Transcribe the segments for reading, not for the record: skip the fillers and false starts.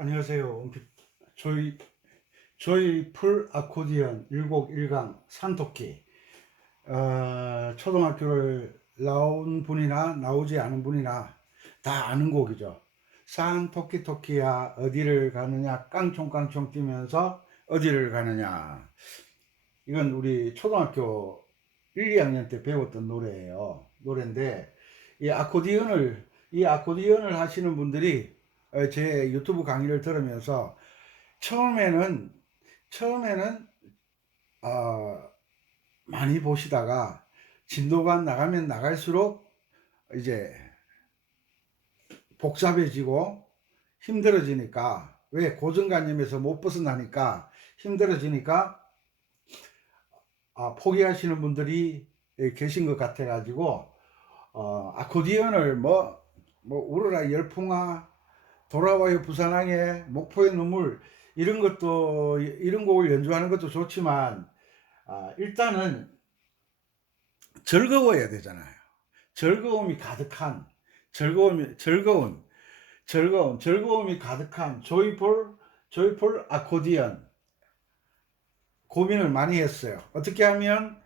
안녕하세요. 저희 풀 아코디언 1곡 1강 산토끼. 초등학교를 나온 분이나 나오지 않은 분이나 다 아는 곡이죠. 산토끼 토끼야 어디를 가느냐 깡총깡총 뛰면서 어디를 가느냐. 이건 우리 초등학교 1, 2학년 때 배웠던 노래인데 이 아코디언을 하시는 분들이 제 유튜브 강의를 들으면서 처음에는 처음에는 어, 많이 보시다가 진도가 나가면 나갈수록 이제 복잡해지고 힘들어지니까, 왜 고정관념에서 못 벗어나니까 힘들어지니까 포기하시는 분들이 계신 것 같아 가지고 아코디언을 울어라 열풍아, 돌아와요 부산항에, 목포의 눈물, 이런 곡을 연주하는 것도 좋지만 일단은 즐거워야 되잖아요. 즐거움이 가득한, 즐거움이 가득한 조이풀 아코디언. 고민을 많이 했어요. 어떻게 하면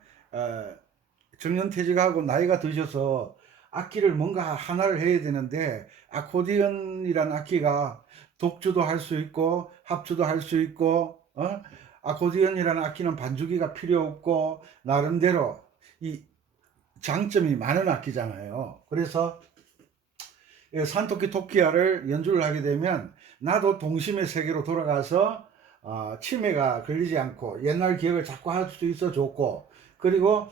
정년퇴직하고 나이가 드셔서 악기를 뭔가 하나를 해야 되는데, 아코디언이란 악기가 독주도 할 수 있고 합주도 할 수 있고, 아코디언이라는 악기는 반주기가 필요 없고 나름대로 이 장점이 많은 악기잖아요. 그래서 산토끼 토끼야를 연주를 하게 되면 나도 동심의 세계로 돌아가서 치매가 걸리지 않고 옛날 기억을 자꾸 할 수 있어 좋고, 그리고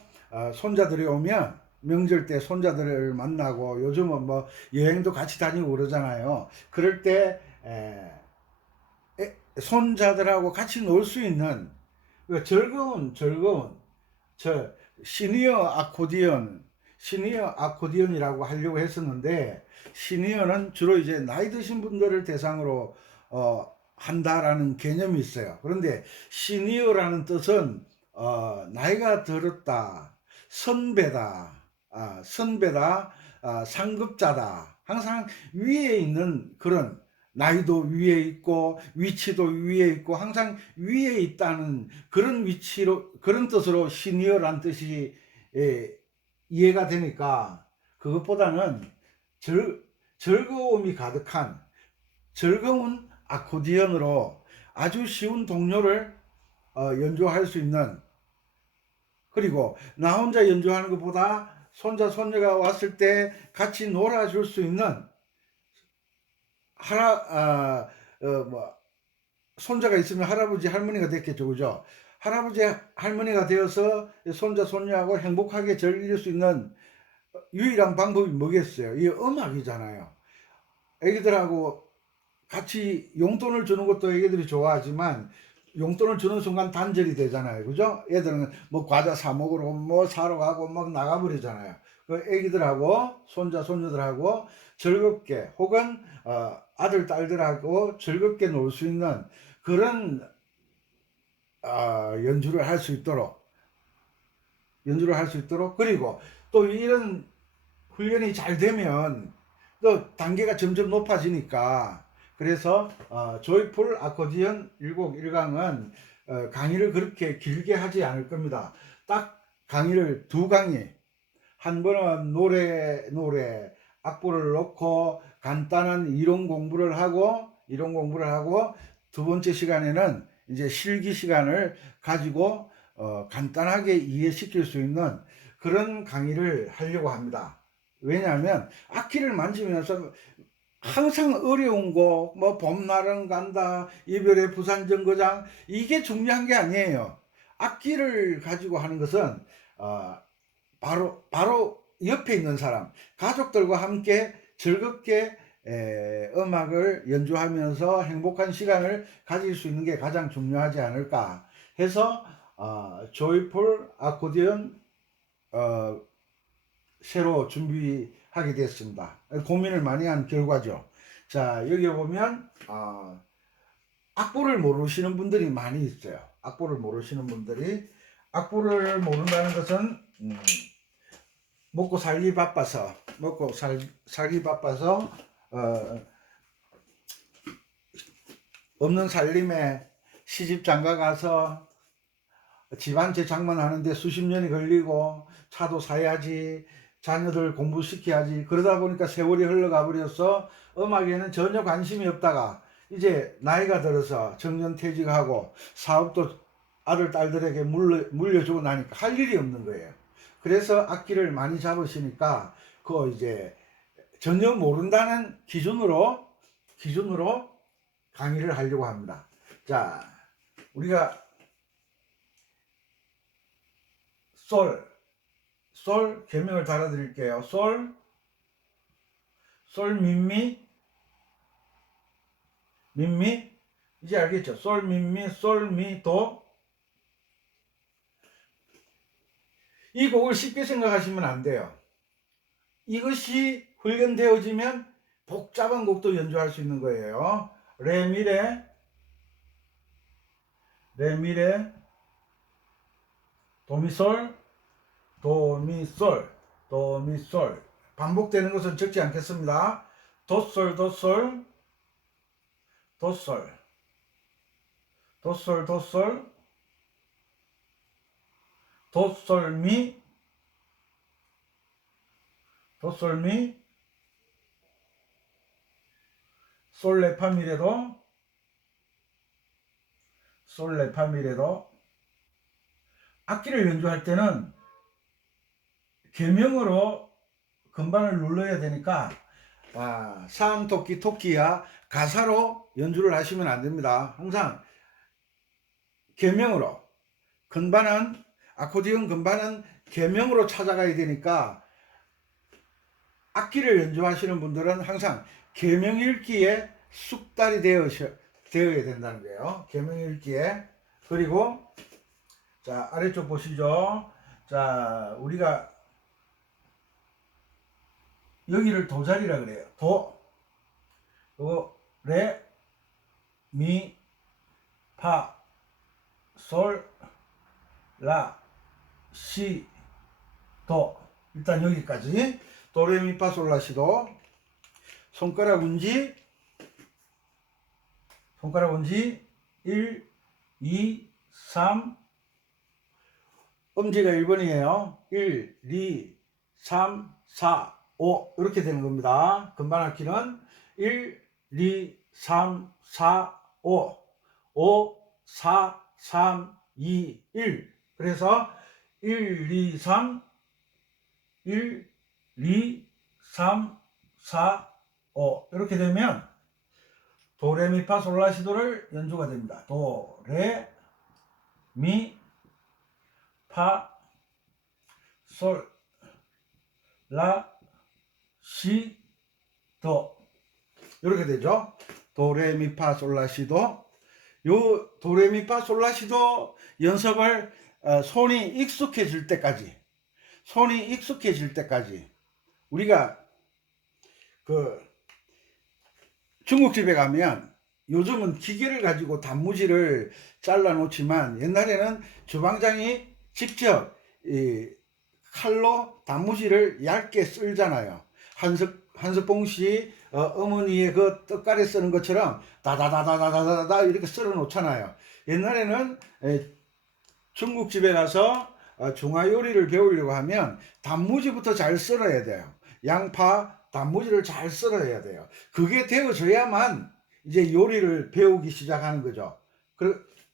손자들이 오면 명절 때 손자들을 만나고, 요즘은 뭐 여행도 같이 다니고 그러잖아요. 그럴 때 손자들하고 같이 놀 수 있는 그 즐거운 저 시니어 아코디언이라고 하려고 했었는데, 시니어는 주로 이제 나이 드신 분들을 대상으로 한다라는 개념이 있어요. 그런데 시니어라는 뜻은 나이가 들었다, 선배다, 상급자다, 항상 위에 있는 그런, 나이도 위에 있고 위치도 위에 있고 항상 위에 있다는 그런 위치로, 그런 뜻으로 시니어란 뜻이 이해가 되니까, 그것보다는 즐거움이 가득한 즐거운 아코디언으로 아주 쉬운 동요를 연주할 수 있는, 그리고 나 혼자 연주하는 것보다 손자 손녀가 왔을 때 같이 놀아줄 수 있는, 하나 손자가 있으면 할아버지 할머니가 됐겠죠, 그죠? 할아버지 할머니가 되어서 손자 손녀하고 행복하게 즐길 수 있는 유일한 방법이 뭐겠어요? 이 음악이잖아요. 애기들하고 같이 용돈을 주는 것도 애기들이 좋아하지만, 용돈을 주는 순간 단절이 되잖아요, 그죠? 애들은 뭐 과자 사 먹으러 뭐 사러 가고 막 나가버리잖아요. 그 애기들하고 손자 손녀들하고 즐겁게, 혹은 아들 딸들하고 즐겁게 놀 수 있는 그런 연주를 할 수 있도록, 그리고 또 이런 훈련이 잘 되면 또 단계가 점점 높아지니까, 그래서 조이풀 아코디언 1곡 1강은 강의를 그렇게 길게 하지 않을 겁니다. 딱 강의를 두 강의, 한 번은 노래 악보를 넣고 간단한 이론 공부를 하고, 두 번째 시간에는 이제 실기 시간을 가지고 간단하게 이해시킬 수 있는 그런 강의를 하려고 합니다. 왜냐하면 악기를 만지면서 항상 어려운 거, 뭐 봄날은 간다, 이별의 부산정거장, 이게 중요한 게 아니에요. 악기를 가지고 하는 것은 바로 옆에 있는 사람, 가족들과 함께 즐겁게 음악을 연주하면서 행복한 시간을 가질 수 있는 게 가장 중요하지 않을까 해서 조이풀 아코디언 새로 준비하게 됐습니다. 고민을 많이 한 결과죠. 자, 여기 보면 악보를 모르시는 분들이 많이 있어요. 악보를 모른다는 것은 먹고 살기 바빠서 없는 살림에 시집 장가 가서 집 한 채 장만하는데 수십 년이 걸리고 차도 사야지, 자녀들 공부시켜야지, 그러다 보니까 세월이 흘러가 버려서 음악에는 전혀 관심이 없다가 이제 나이가 들어서 정년퇴직하고 사업도 아들 딸들에게 물려주고 나니까 할 일이 없는 거예요. 그래서 악기를 많이 잡으시니까 그 이제 전혀 모른다는 기준으로 강의를 하려고 합니다. 자, 우리가 솔 개명을 달아드릴게요. 솔 민미 이제 알겠죠? 솔 민미 솔 미 도. 이 곡을 쉽게 생각하시면 안 돼요. 이것이 훈련되어지면 복잡한 곡도 연주할 수 있는 거예요. 레미레 도미솔 도미솔 반복되는 것은 적지 않겠습니다. 도솔 도솔미 솔레파미레도. 악기를 연주할 때는 계명으로 건반을 눌러야 되니까 사음토끼 토끼야 가사로 연주를 하시면 안 됩니다. 항상 계명으로, 건반은 아코디언 건반은 계명으로 찾아가야 되니까 악기를 연주하시는 분들은 항상 계명 읽기에 숙달이 되어야 된다는 거예요. 계명 읽기에. 그리고 자, 아래쪽 보시죠. 자, 우리가 여기를 도자리라 그래요. 그리고 레, 미, 파, 솔, 라, 시, 도. 일단 여기까지. 도레미파솔라시도. 손가락 운지 1, 2, 3. 음지가 1번이에요. 1, 2, 3, 4, 5 이렇게 되는 겁니다. 건반 악기는 1, 2, 3, 4, 5 5, 4, 3, 2, 1. 그래서 1, 2, 3 1, 2, 3, 4, 5 이렇게 되면 도레미파솔라시도를 연주가 됩니다. 도레미 파, 솔, 라, 시, 도 이렇게 되죠. 도레미파솔라시도. 요 도레미파솔라시도 연습을 손이 익숙해질 때까지 우리가 그 중국집에 가면 요즘은 기계를 가지고 단무지를 잘라 놓지만 옛날에는 주방장이 직접 이 칼로 단무지를 얇게 썰잖아요. 한석봉 씨 어머니의 그 떡갈이 쓰는 것처럼 다다다다다다다 이렇게 썰어 놓잖아요. 옛날에는 중국집에 가서 중화 요리를 배우려고 하면 단무지부터 잘 썰어야 돼요. 양파, 단무지를 잘 썰어야 돼요. 그게 되어져야만 이제 요리를 배우기 시작하는 거죠.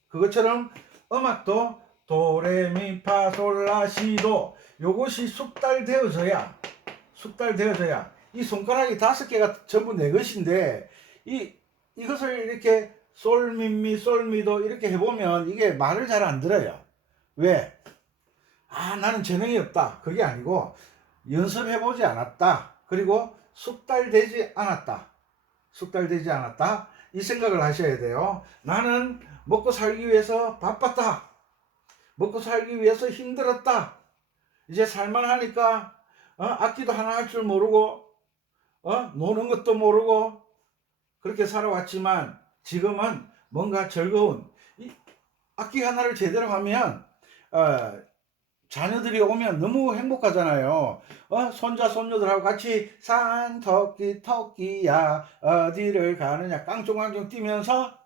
그것처럼 음악도 도레미파솔라시도 요것이 숙달되어져야 이 손가락이 5개가 전부 내 것인데 이것을 이렇게 솔미미 솔미도 이렇게 해보면 이게 말을 잘 안 들어요. 왜? 나는 재능이 없다. 그게 아니고 연습해보지 않았다. 그리고 숙달되지 않았다. 이 생각을 하셔야 돼요. 나는 먹고 살기 위해서 바빴다. 먹고 살기 위해서 힘들었다. 이제 살만하니까 악기도 하나 할 줄 모르고 노는 것도 모르고 그렇게 살아왔지만 지금은 뭔가 즐거운 악기 하나를 제대로 하면 자녀들이 오면 너무 행복하잖아요. 손자 손녀들하고 같이 산 토끼야 어디를 가느냐 깡총깡총 뛰면서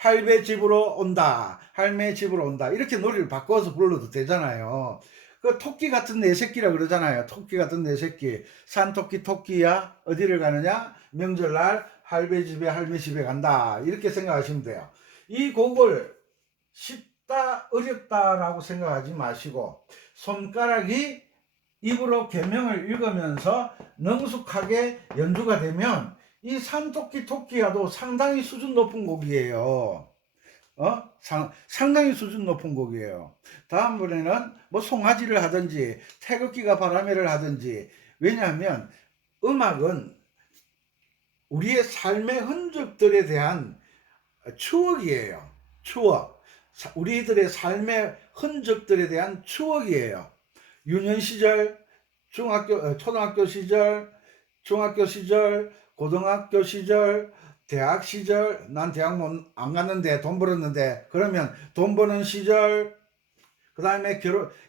할배 집으로 온다. 할매 집으로 온다. 이렇게 노래를 바꿔서 불러도 되잖아요. 그 토끼 같은 내 새끼라 그러잖아요. 토끼 같은 내 새끼. 산토끼 토끼야. 어디를 가느냐? 명절날 할배 집에 할매 집에 간다. 이렇게 생각하시면 돼요. 이 곡을 쉽다 어렵다라고 생각하지 마시고 손가락이 입으로 계명을 읽으면서 능숙하게 연주가 되면 이 산토끼 토끼야도 상당히 수준 높은 곡이에요. 상당히 수준 높은 곡이에요. 다음번에는 뭐 송아지를 하든지 태극기가 바람에를 하든지, 왜냐하면 음악은 우리의 삶의 흔적들에 대한 추억이에요. 추억. 우리들의 삶의 흔적들에 대한 추억이에요. 유년 시절, 초등학교 시절, 중학교 시절, 고등학교 시절, 대학 시절. 난 대학 안 갔는데 돈 벌었는데, 그러면 돈 버는 시절, 그 다음에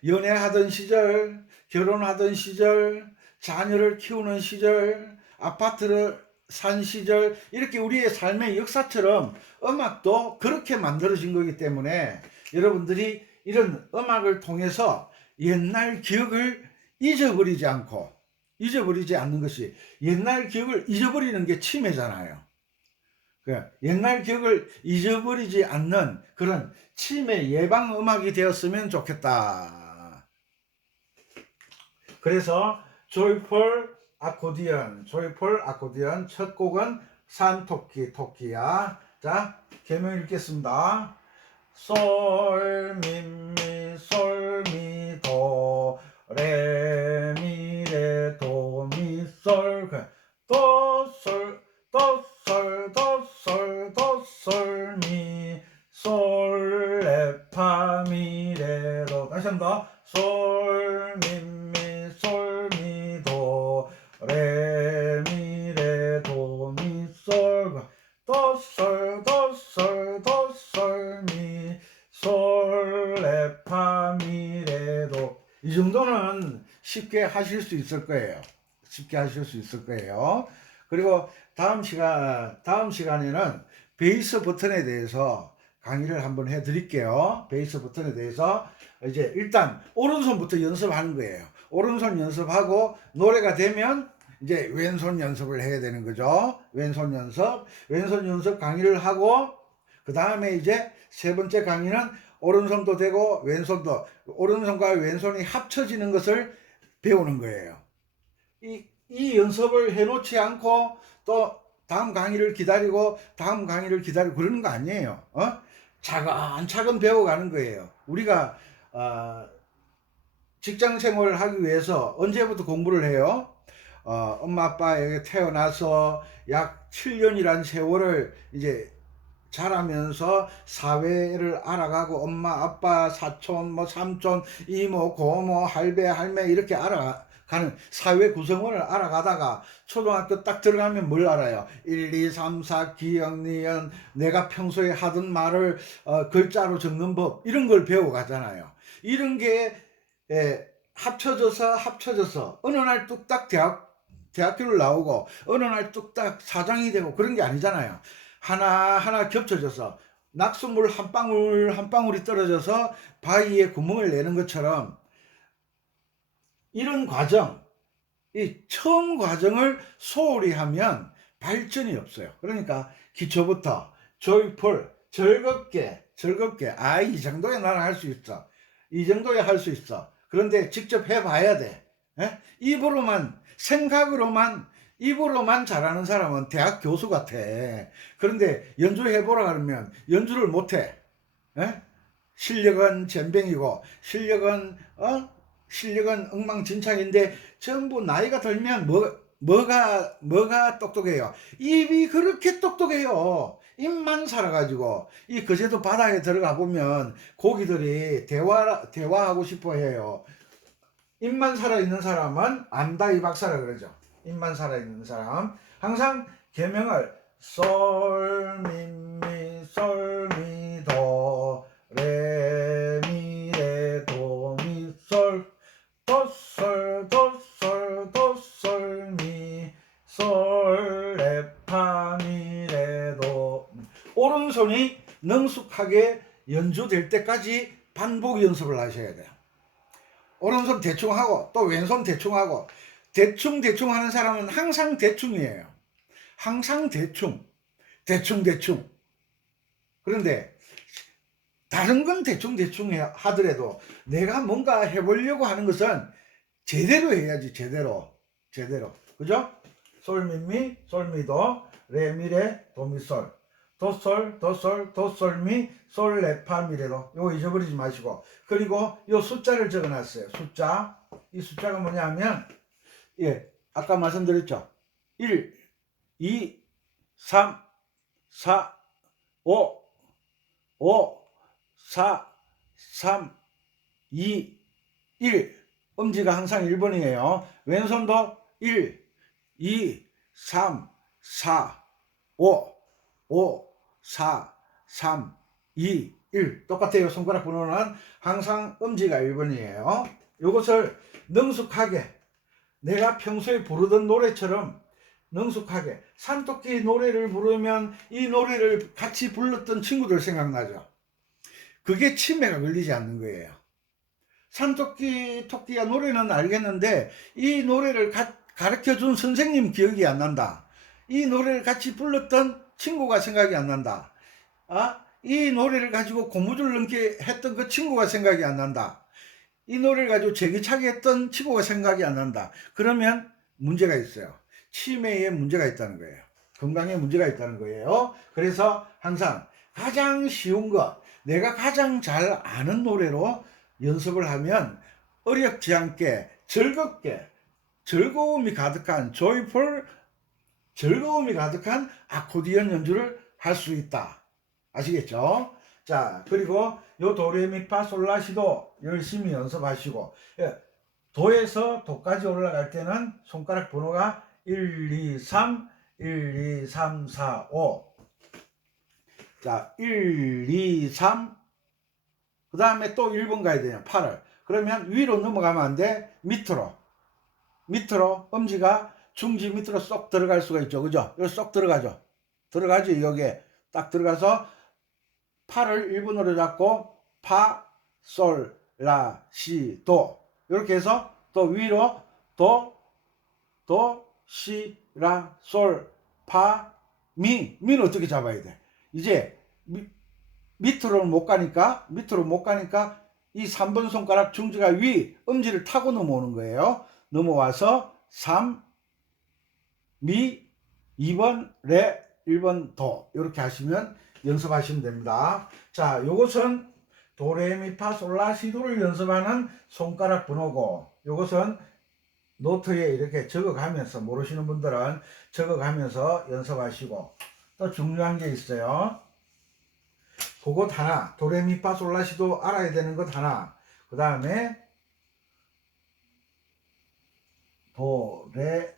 연애하던 시절, 결혼하던 시절, 자녀를 키우는 시절, 아파트를 산 시절, 이렇게 우리의 삶의 역사처럼 음악도 그렇게 만들어진 거기 때문에 여러분들이 이런 음악을 통해서 옛날 기억을 잊어버리지 않는 것이, 옛날 기억을 잊어버리는 게 치매잖아요. 옛날 기억을 잊어버리지 않는 그런 치매 예방 음악이 되었으면 좋겠다. 그래서 조이풀 아코디언 첫 곡은 산토끼 토끼야. 자, 계명 읽겠습니다. 솔 미미 솔 미 도 레 미 레 도 미 솔 도 솔 도 솔 도 솔 도 솔 미 솔 레 파 미 레 도. 다시 한번 솔 미 미 솔 미 도 레 미 레 도 미 솔 도 솔 도 솔 도 솔 미 솔 레 파 미 레 도. 이 정도는 쉽게 하실 수 있을 거예요. 그리고 다음 시간에는 베이스 버튼에 대해서 강의를 한번 해드릴게요. 베이스 버튼에 대해서 이제 일단 오른손부터 연습하는 거예요. 오른손 연습하고 노래가 되면 이제 왼손 연습을 해야 되는 거죠. 왼손 연습 강의를 하고, 그 다음에 이제 세 번째 강의는 오른손도 되고 왼손도, 오른손과 왼손이 합쳐지는 것을 배우는 거예요. 이 연습을 해놓지 않고 또 다음 강의를 기다리고 그러는 거 아니에요. 차근차근 배워가는 거예요. 우리가 직장 생활을 하기 위해서 언제부터 공부를 해요? 엄마 아빠에게 태어나서 약 7년이란 세월을 이제 자라면서 사회를 알아가고, 엄마 아빠 사촌 뭐 삼촌 이모 고모 할배 할매 이렇게 알아가는 사회 구성원을 알아가다가 초등학교 딱 들어가면 뭘 알아요? 1, 2, 3, 4 기억 니은, 내가 평소에 하던 말을 글자로 적는 법, 이런 걸 배워가잖아요. 이런 게 합쳐져서 어느 날 뚝딱 대학교를 나오고 어느 날 뚝딱 사장이 되고 그런 게 아니잖아요. 하나하나 겹쳐져서 낙수물 한 방울이 떨어져서 바위에 구멍을 내는 것처럼, 이런 과정, 이 처음 과정을 소홀히 하면 발전이 없어요. 그러니까 기초부터 조이풀 즐겁게 이 정도에 나는 할 수 있어, 이 정도에 할 수 있어. 그런데 직접 해봐야 돼. 입으로만 잘하는 사람은 대학 교수 같아. 그런데 연주해보라 그러면 연주를 못해. 실력은 젬병이고 실력은 엉망진창인데, 전부 나이가 들면 뭐가 똑똑해요? 입이 그렇게 똑똑해요. 입만 살아가지고. 이 거제도 바다에 들어가 보면 고기들이 대화하고 싶어 해요. 입만 살아있는 사람은 안다 이 박사라 그러죠. 입만 살아있는 사람. 항상 계명을 솔 미미 솔 미 도 레 미 레 도 미 솔 도 솔 도 솔 도 솔 미 솔 레 파 미 레 도. 오른손이 능숙하게 연주될 때까지 반복 연습을 하셔야 돼요. 오른손 대충 하고 또 왼손 대충 하고, 대충 하는 사람은 항상 대충이에요. 항상 대충. 그런데 다른 건 대충 하더라도 내가 뭔가 해보려고 하는 것은 제대로 해야지. 제대로. 그죠? 솔미미 솔미도 레미레 도미솔 도솔미 솔레파미레도. 요거 잊어버리지 마시고, 그리고 요 숫자를 적어놨어요. 이 숫자가 뭐냐면, 아까 말씀드렸죠. 1, 2, 3, 4, 5, 4, 3, 2, 1. 엄지가 항상 1번이에요. 왼손도 1, 2, 3, 4, 5, 4, 3, 2, 1. 똑같아요. 손가락 번호는 항상 엄지가 1번이에요. 이것을 능숙하게 내가 평소에 부르던 노래처럼 능숙하게, 산토끼 노래를 부르면 이 노래를 같이 불렀던 친구들 생각나죠. 그게 치매가 걸리지 않는 거예요. 토끼야 노래는 알겠는데 이 노래를 가르쳐준 선생님 기억이 안 난다. 이 노래를 같이 불렀던 친구가 생각이 안 난다. 이 노래를 가지고 고무줄 넘게 했던 그 친구가 생각이 안 난다. 이 노래를 가지고 제기차기 했던 친구가 생각이 안 난다. 그러면 문제가 있어요. 치매에 문제가 있다는 거예요. 건강에 문제가 있다는 거예요. 그래서 항상 가장 쉬운 것, 내가 가장 잘 아는 노래로 연습을 하면 어렵지 않게 즐겁게, 즐거움이 가득한 즐거움이 가득한 아코디언 연주를 할 수 있다. 아시겠죠? 자, 그리고 요 도레미파솔라시도 열심히 연습하시고, 도에서 도까지 올라갈 때는 손가락 번호가 1, 2, 3, 1, 2, 3, 4, 5. 자, 1, 2, 3. 그 다음에 또 1번 가야 돼요. 8을. 그러면 위로 넘어가면 안 돼. 밑으로. 엄지가 중지 밑으로 쏙 들어갈 수가 있죠. 그죠? 여기 쏙 들어가죠. 들어가지. 여기에 딱 들어가서 8을 1번으로 잡고 파, 솔, 라, 시, 도. 이렇게 해서 또 위로 도, 시, 라, 솔, 파, 미는 어떻게 잡아야 돼? 이제 밑으로 못 가니까 이 3번 손가락 중지가 위 엄지를 타고 넘어오는 거예요. 넘어와서 3, 미, 2번 레, 1번 도. 이렇게 하시면 연습하시면 됩니다. 자, 요것은 도레미파솔라시도를 연습하는 손가락 번호고, 요것은 노트에 이렇게 적어가면서, 모르시는 분들은 적어가면서 연습하시고, 또 중요한 게 있어요. 그것 하나, 도레미파솔라시도 알아야 되는 것 하나. 그 다음에 도레미파솔,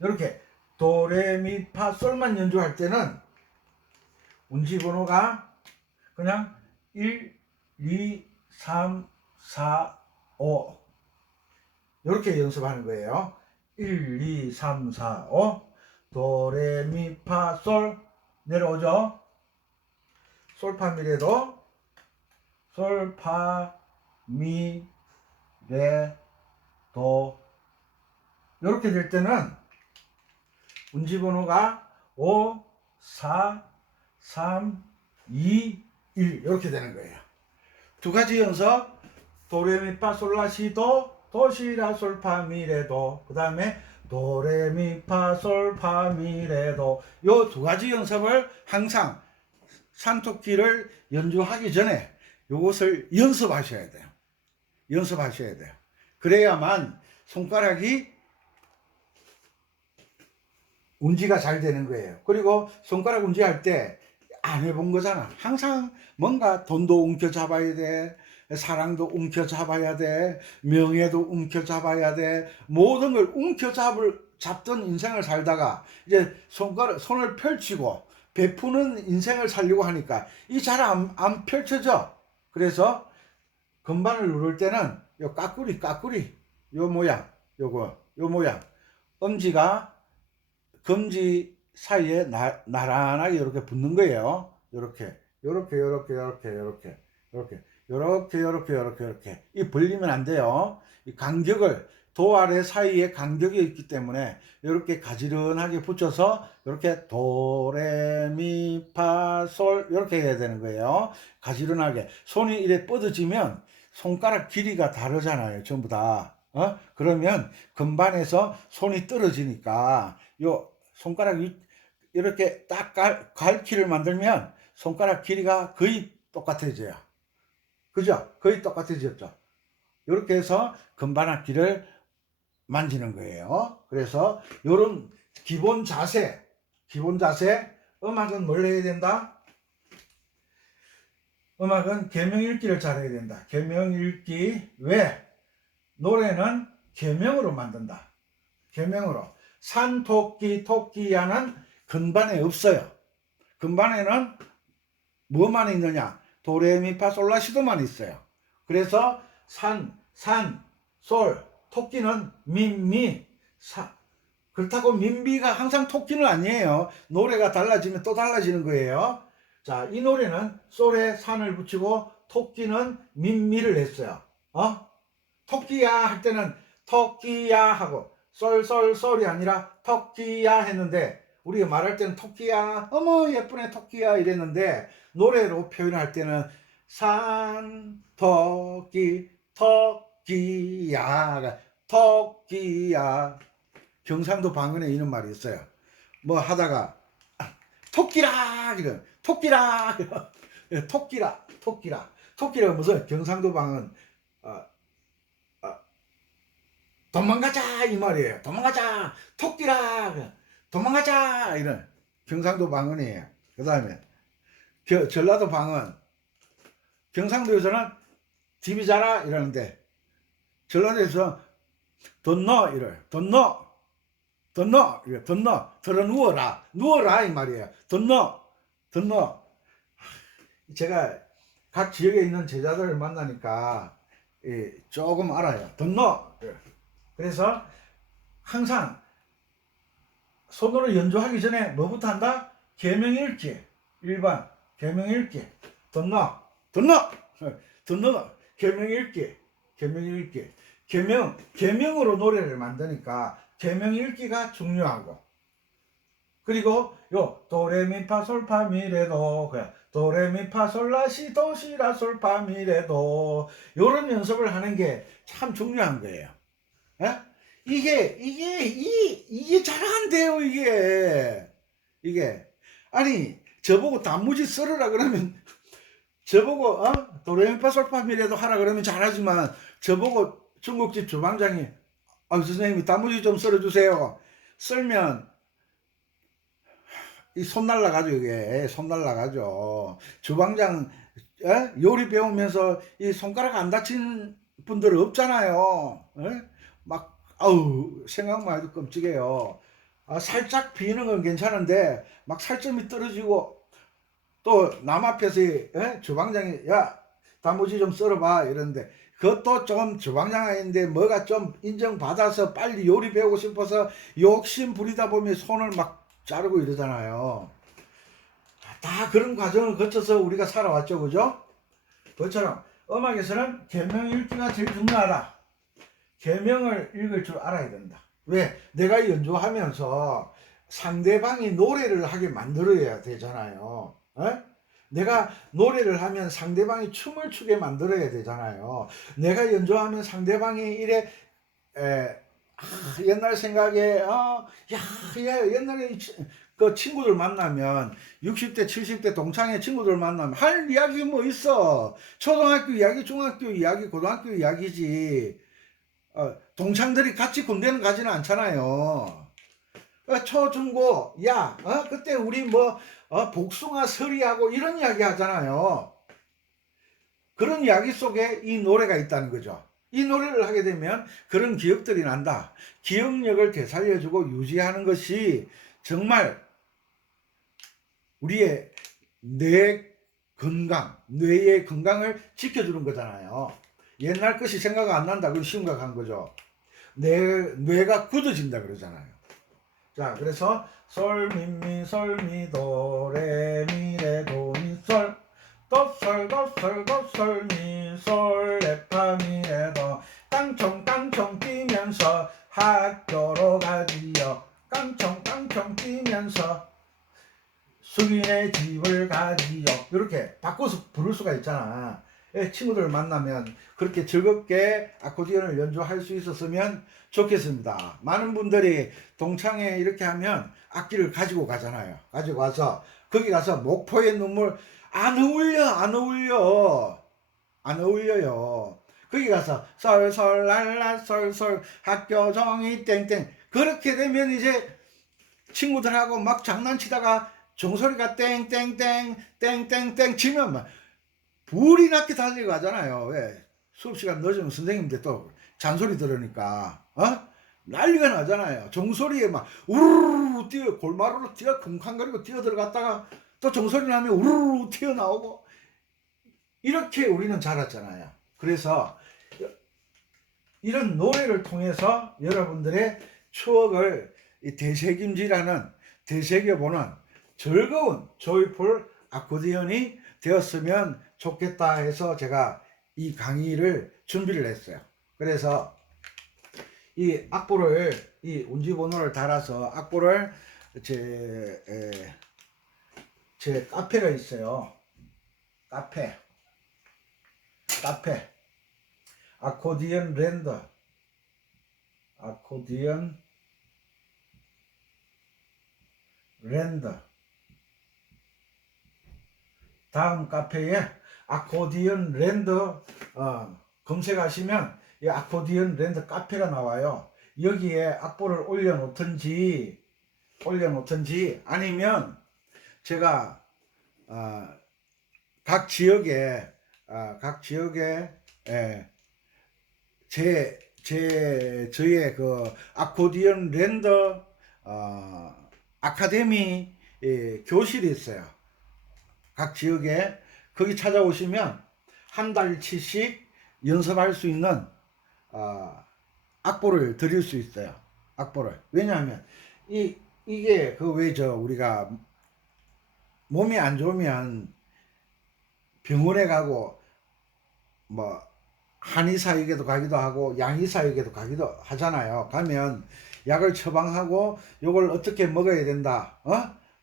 이렇게 도레미파솔만 연주할 때는 운지 번호가 그냥 1, 2, 3, 4, 5 이렇게 연습하는 거예요. 1, 2, 3, 4, 5 도레미파솔 내려오죠. 솔파미레도 솔파미레도 이렇게 될 때는 운지 번호가 5, 4, 3, 2, 1 이렇게 되는 거예요. 두 가지 연습, 도레미파솔라시도 도시라솔파미레도, 그 다음에 도레미파솔파미레도, 요 두 가지 연습을 항상 산토끼를 연주하기 전에 요것을 연습하셔야 돼요. 그래야만 손가락이 운지가 잘 되는 거예요. 그리고 손가락 운지할 때 안 해본 거잖아. 항상 뭔가 돈도 움켜잡아야 돼, 사랑도 움켜잡아야 돼, 명예도 움켜잡아야 돼, 모든 걸 잡던 인생을 살다가 이제 손을 펼치고 베푸는 인생을 살려고 하니까 이 잘 안 펼쳐져. 그래서 건반을 누를 때는 요 까꾸리 요 모양, 요 모양, 엄지가 검지 사이에 나란하게 이렇게 붙는 거예요. 이렇게 이렇게 이 벌리면 안 돼요. 이 간격을 도 아래 사이에 간격이 있기 때문에 이렇게 가지런하게 붙여서 이렇게 도레미파솔 이렇게 해야 되는 거예요. 가지런하게 손이 이래 뻗어지면 손가락 길이가 다르잖아요. 전부 다. 그러면 건반에서 손이 떨어지니까 요 손가락 이렇게 딱 갈퀴를 만들면 손가락 길이가 거의 똑같아져요. 그죠? 거의 똑같아졌죠. 이렇게 해서 건반악기를 만지는 거예요. 그래서 요런 기본 자세, 음악은 뭘 해야 된다? 음악은 계명 읽기를 잘해야 된다. 계명 읽기. 왜? 노래는 계명으로 만든다. 계명으로. 산, 토끼, 토끼야는 건반에 없어요. 건반에는 뭐만 있느냐? 도레미파솔라시도만 있어요. 그래서 산, 솔, 토끼는 미, 그렇다고 민비가 항상 토끼는 아니에요. 노래가 달라지면 또 달라지는 거예요. 자, 이 노래는 솔에 산을 붙이고 토끼는 민미를 했어요. 토끼야 할 때는 토끼야 하고 솔이 아니라 토끼야 했는데 우리가 말할 때는 토끼야, 어머 예쁘네 토끼야 이랬는데 노래로 표현할 때는 산, 토끼야, 경상도 방언에 이런 말이 있어요. 뭐 하다가 토끼라 이런 토끼라 토끼라 무슨 경상도 방언 도망가자 이 말이에요. 도망가자 토끼라 도망가자 이런 경상도 방언이에요. 그 다음에 전라도 방언 경상도에서는 집이잖아 이러는데 전라도에서 돈 넣어 이래 돈 넣어 들어 누워라 이 말이에요. 돈 넣어 제가 각 지역에 있는 제자들을 만나니까 조금 알아요. 돈 넣어. 그래서 항상 손으로 연주하기 전에 뭐부터 한다? 계명 읽기. 일반 계명 읽기. 돈 넣어 계명 읽기. 계명으로 노래를 만드니까 계명 읽기가 중요하고 그리고 요 도레미파솔파미레도 도레미파솔라시도시라솔파미레도 요런 연습을 하는 게 참 중요한 거예요. 예? 이게 잘 안 돼요. 이게 아니 저보고 단무지 썰으라 그러면 저보고 도레미파솔파미레도 하라 그러면 잘하지만 저보고 중국집 주방장이 선생님 단무지 좀 썰어주세요. 썰면 이 손 날라가죠. 이게 손 날라가죠. 주방장 요리 배우면서 이 손가락 안 다친 분들 없잖아요. 막 생각만 해도 끔찍해요. 살짝 비는 건 괜찮은데 막 살점이 떨어지고 또 남 앞에서 주방장이 야 단무지 좀 썰어봐 이러는데 그것도 좀 주방장 아닌데 뭐가 좀 인정받아서 빨리 요리 배우고 싶어서 욕심 부리다 보면 손을 막 자르고 이러잖아요. 다 그런 과정을 거쳐서 우리가 살아왔죠. 그죠? 그것처럼 음악에서는 계명 읽기가 제일 중요하다. 계명을 읽을 줄 알아야 된다. 왜? 내가 연주하면서 상대방이 노래를 하게 만들어야 되잖아요. 내가 노래를 하면 상대방이 춤을 추게 만들어야 되잖아요. 내가 연주하면 상대방이 이래 옛날 생각에 옛날에 그 친구들 만나면 60대 70대 동창회 친구들 만나면 할 이야기 뭐 있어. 초등학교 이야기 중학교 이야기 고등학교 이야기지. 동창들이 같이 군대는 가지는 않잖아요. 초중고 그때 우리 뭐 복숭아 서리하고 이런 이야기 하잖아요. 그런 이야기 속에 이 노래가 있다는 거죠. 이 노래를 하게 되면 그런 기억들이 난다. 기억력을 되살려주고 유지하는 것이 정말 우리의 뇌의 건강을 지켜주는 거잖아요. 옛날 것이 생각 안 난다. 그건 심각한 거죠. 뇌가 굳어진다 그러잖아요. 자, 그래서 솔미미 솔미도 레미레도미솔 도솔 도솔 도솔미 솔 레파미레도 깡총깡총 뛰면서 학교로 가지요. 깡총깡총 뛰면서 숙인의 집을 가지요. 이렇게 바꿔서 부를 수가 있잖아. 친구들 만나면 그렇게 즐겁게 아코디언을 연주할 수 있었으면 좋겠습니다. 많은 분들이 동창회 이렇게 하면 악기를 가지고 가잖아요. 가지고 와서 거기 가서 목포의 눈물 안 어울려 안 어울려 안 어울려요. 거기 가서 설설랄라 설설 학교 종이 땡땡 그렇게 되면 이제 친구들하고 막 장난치다가 종소리가 땡땡땡 땡땡땡 치면 막 불이 나게 달리고 하잖아요. 왜? 수업시간 늦으면 선생님들 또 잔소리 들으니까 난리가 나잖아요. 종소리에 막 우르르 뛰어 골마루로 뛰어 쿵쾅거리고 뛰어 들어갔다가 또 종소리 나면 우르르 튀어나오고 이렇게 우리는 자랐잖아요. 그래서 이런 노래를 통해서 여러분들의 추억을 되새김질하는 되새겨보는 즐거운 조이풀 아코디언이 되었으면 좋겠다 해서 제가 이 강의를 준비를 했어요. 그래서 이 악보를 이 운지번호를 달아서 악보를 제 카페가 있어요. 카페 아코디언 랜더 아코디언 랜더 다음 카페에 아코디언 랜더 검색하시면 이 아코디언 랜더 카페가 나와요. 여기에 악보를 올려놓든지 아니면 제가 각 지역에 저의 그 아코디언 랜더 아카데미 교실이 있어요. 각 지역에 거기 찾아오시면 한 달치씩 연습할 수 있는 악보를 드릴 수 있어요. 악보를. 왜냐하면 이게 그 왜죠 우리가 몸이 안 좋으면 병원에 가고 뭐 한의사에게도 가기도 하고 양의사에게도 가기도 하잖아요. 가면 약을 처방하고 요걸 어떻게 먹어야 된다.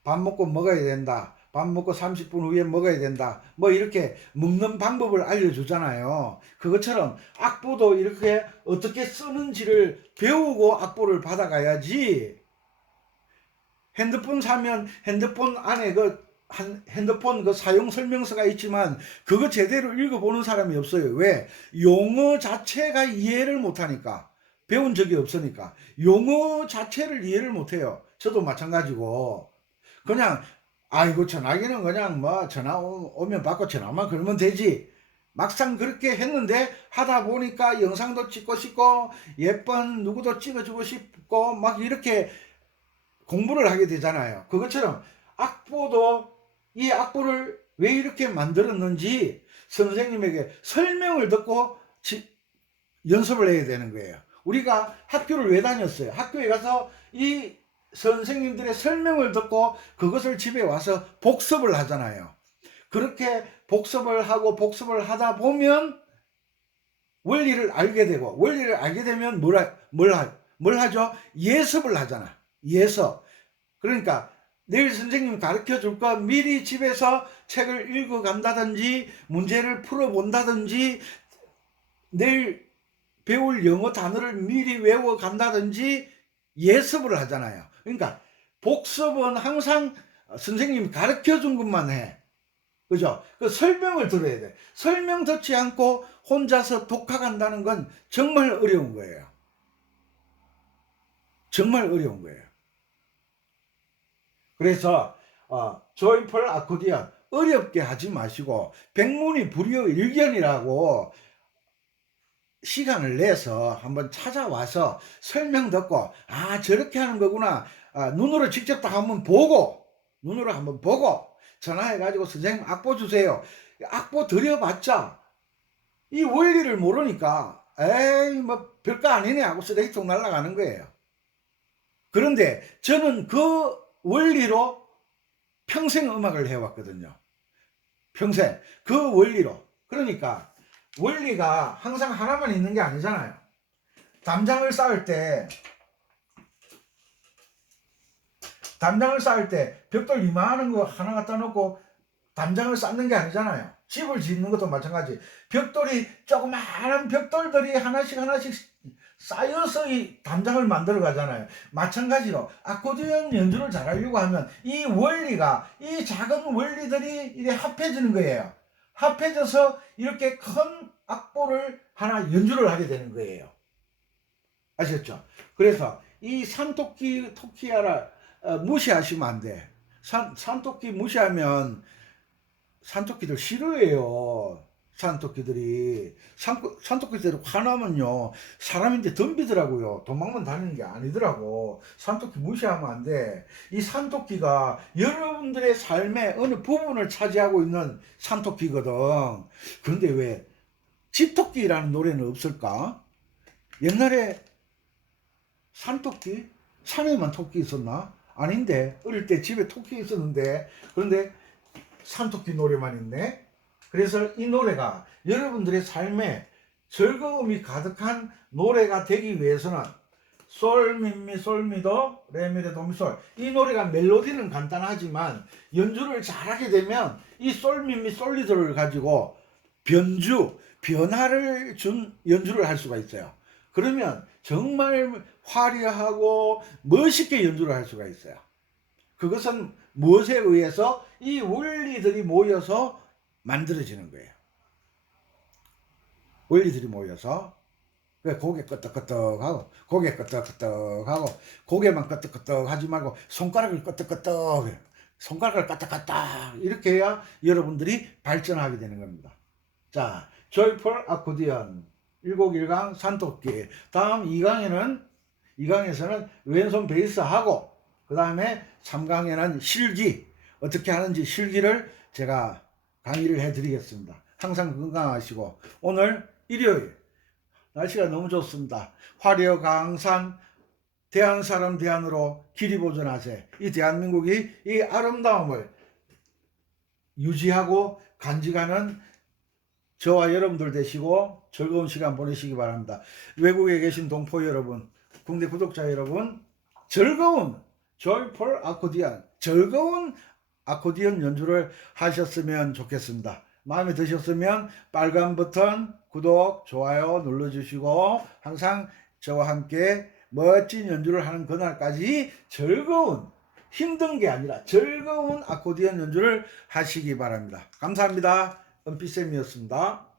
밥 먹고 먹어야 된다. 밥 먹고 30분 후에 먹어야 된다. 뭐 이렇게 먹는 방법을 알려주잖아요. 그것처럼 악보도 이렇게 어떻게 쓰는지를 배우고 악보를 받아가야지. 핸드폰 사면 핸드폰 안에 핸드폰 사용 설명서가 있지만 그거 제대로 읽어보는 사람이 없어요. 왜? 용어 자체가 이해를 못하니까. 배운 적이 없으니까. 용어 자체를 이해를 못해요. 저도 마찬가지고. 그냥 아이고 전화기는 그냥 뭐 전화 오면 받고 전화만 걸면 되지. 막상 그렇게 했는데 하다 보니까 영상도 찍고 싶고 예쁜 누구도 찍어주고 싶고 막 이렇게 공부를 하게 되잖아요. 그것처럼 악보도 이 악보를 왜 이렇게 만들었는지 선생님에게 설명을 듣고 연습을 해야 되는 거예요. 우리가 학교를 왜 다녔어요? 학교에 가서 이 선생님들의 설명을 듣고 그것을 집에 와서 복습을 하잖아요. 그렇게 복습을 하다 보면 원리를 알게 되고 원리를 알게 되면 뭘 하죠? 예습을 하잖아. 예습. 그러니까 내일 선생님 가르쳐 줄 거 미리 집에서 책을 읽어 간다든지 문제를 풀어 본다든지 내일 배울 영어 단어를 미리 외워 간다든지 예습을 하잖아요. 그러니까 복습은 항상 선생님이 가르쳐 준 것만 해. 그죠? 그 설명을 들어야 돼. 설명 듣지 않고 혼자서 독학한다는 건 정말 어려운 거예요. 정말 어려운 거예요. 그래서 조이풀 아코디언 어렵게 하지 마시고 백문이 불여일견이라고 시간을 내서 한번 찾아와서 설명 듣고 저렇게 하는 거구나. 눈으로 직접 다 한번 보고 전화해가지고 선생님 악보 주세요. 악보 드려봤자 이 원리를 모르니까 에이 뭐 별거 아니네 하고 쓰레기통 날아가는 거예요. 그런데 저는 그 원리로 평생 음악을 해왔거든요. 평생 그 원리로. 그러니까 원리가 항상 하나만 있는 게 아니잖아요. 담장을 쌓을 때 벽돌 이만한 거 하나 갖다 놓고 담장을 쌓는 게 아니잖아요. 집을 짓는 것도 마찬가지. 벽돌이 조그마한 벽돌들이 하나씩 쌓여서 이 담장을 만들어 가잖아요. 마찬가지로 아코디언 연주를 잘하려고 하면 이 원리가, 이 작은 원리들이 이렇게 합해지는 거예요. 합해져서 이렇게 큰 악보를 하나 연주를 하게 되는 거예요. 아셨죠? 그래서 이 토끼아라 무시하시면 안 돼. 산토끼 무시하면 산토끼들 싫어해요. 산토끼들이 산토끼들이 화나면요 사람인데 덤비더라고요. 도망만 다니는 게 아니더라고. 산토끼 무시하면 안 돼. 이 산토끼가 여러분들의 삶의 어느 부분을 차지하고 있는 산토끼거든. 그런데 왜 집토끼라는 노래는 없을까? 옛날에 산토끼? 산에만 토끼 있었나? 아닌데 어릴 때 집에 토끼 있었는데, 그런데 산토끼 노래만 있네. 그래서 이 노래가 여러분들의 삶에 즐거움이 가득한 노래가 되기 위해서는 솔미미 솔미도 레미레 도미솔, 이 노래가 멜로디는 간단하지만 연주를 잘하게 되면 이 솔미미 솔리도를 가지고 변화를 준 연주를 할 수가 있어요. 그러면 정말 화려하고 멋있게 연주를 할 수가 있어요. 그것은 무엇에 의해서? 이 원리들이 모여서 만들어지는 거예요. 원리들이 모여서 고개 끄덕끄덕하고, 고개 끄덕끄덕하고, 고개만 끄덕끄덕 하지 말고 손가락을 끄덕끄덕, 손가락을 까딱까딱 이렇게 해야 여러분들이 발전하게 되는 겁니다. 자, 조이풀 아코디언 1곡1강 산토끼. 다음 2강에서는 왼손 베이스하고, 그 다음에 3강에는 실기, 어떻게 하는지 실기를 제가 강의를 해드리겠습니다. 항상 건강하시고, 오늘 일요일 날씨가 너무 좋습니다. 화려 강산 대한사람 대안으로 기리보존하세. 이 대한민국이 이 아름다움을 유지하고 간직하는 저와 여러분들 되시고 즐거운 시간 보내시기 바랍니다. 외국에 계신 동포 여러분, 국내 구독자 여러분, 즐거운 조이풀 아코디언, 즐거운 아코디언 연주를 하셨으면 좋겠습니다. 마음에 드셨으면 빨간 버튼 구독, 좋아요 눌러주시고, 항상 저와 함께 멋진 연주를 하는 그날까지 즐거운, 힘든 게 아니라 즐거운 아코디언 연주를 하시기 바랍니다. 감사합니다. 은피쌤이었습니다.